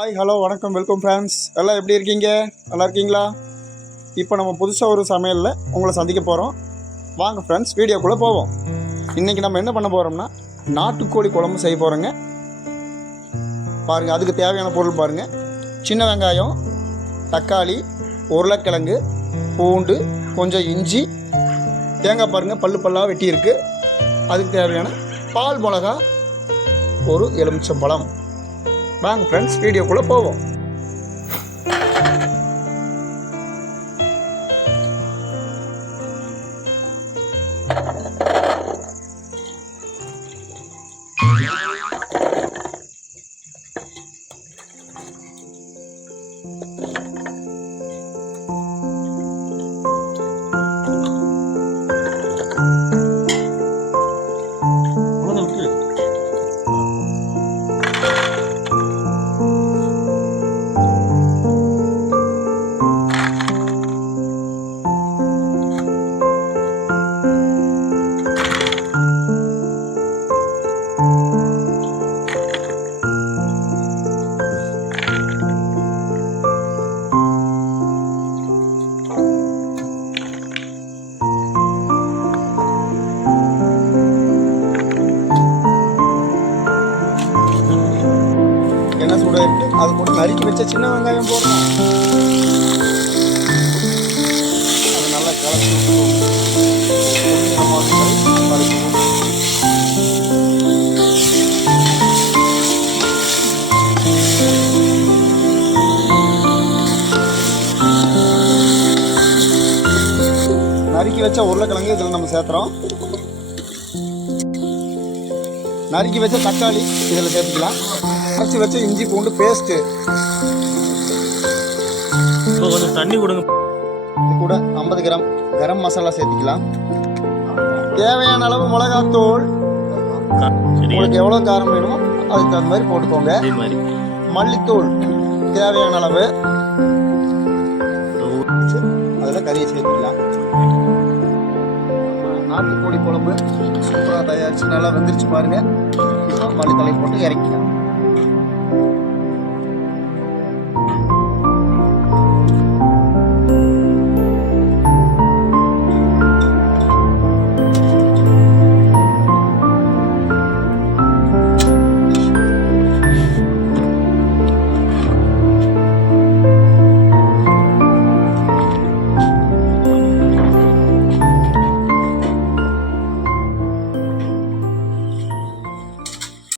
Hi hello வணக்கம் welcome friends. எல்லாம் எப்படி இருக்கீங்க? நல்லா இருக்கீங்களா? இப்போ நம்ம புதுசாக ஒரு சமையலில் உங்களை சந்திக்க போகிறோம். வாங்க ஃப்ரெண்ட்ஸ், வீடியோக்குள்ளே போவோம். இன்றைக்கி நம்ம என்ன பண்ண போகிறோம்னா நாட்டுக்கோழி குழம்பு செய்ய போகிறோங்க. பாருங்கள், அதுக்கு தேவையான பொருள் பாருங்கள். சின்ன வெங்காயம், தக்காளி, உருளைக்கிழங்கு, பூண்டு, கொஞ்சம் இஞ்சி, தேங்காய் பாருங்கள் பல்லு பல்லாக வெட்டி இருக்குது. அதுக்கு தேவையான பால் மிளகா, ஒரு எலுமிச்சம்பழம். வாங்க ஃப்ரெண்ட்ஸ், வீடியோக்குள்ளே போவோம். அது கூட நறுக்கி வச்ச சின்ன வெங்காயம் போடணும். அது நல்லா கலந்து நறுக்கி வச்ச உருளைக்கிழங்கு இதில் நம்ம சேர்த்துறோம். நறுக்கி வச்ச தக்காளி இதில் சேர்த்துக்கலாம். அரைச்சி வச்ச இஞ்சி பூண்டு பேஸ்ட்டு. கொஞ்சம் தண்ணி கொடுங்க. இது கூட 50 கிராம் கரம் மசாலா சேர்த்துக்கலாம். தேவையான அளவு மிளகாத்தூள், உங்களுக்கு எவ்வளோ காரம் வேணுமோ அதுக்கு தகுந்த மாதிரி போட்டுக்கோங்க. மல்லித்தூள் தேவையான அளவு. அதில் கறியை சேர்த்துக்கலாம். நாட்டுக்கோழி குழம்பு சூப்பராக தயாரித்து நல்லா வெந்துருச்சு பாருங்கள். இப்போ மல்லித்தலை போட்டு இறக்கிக்கலாம்.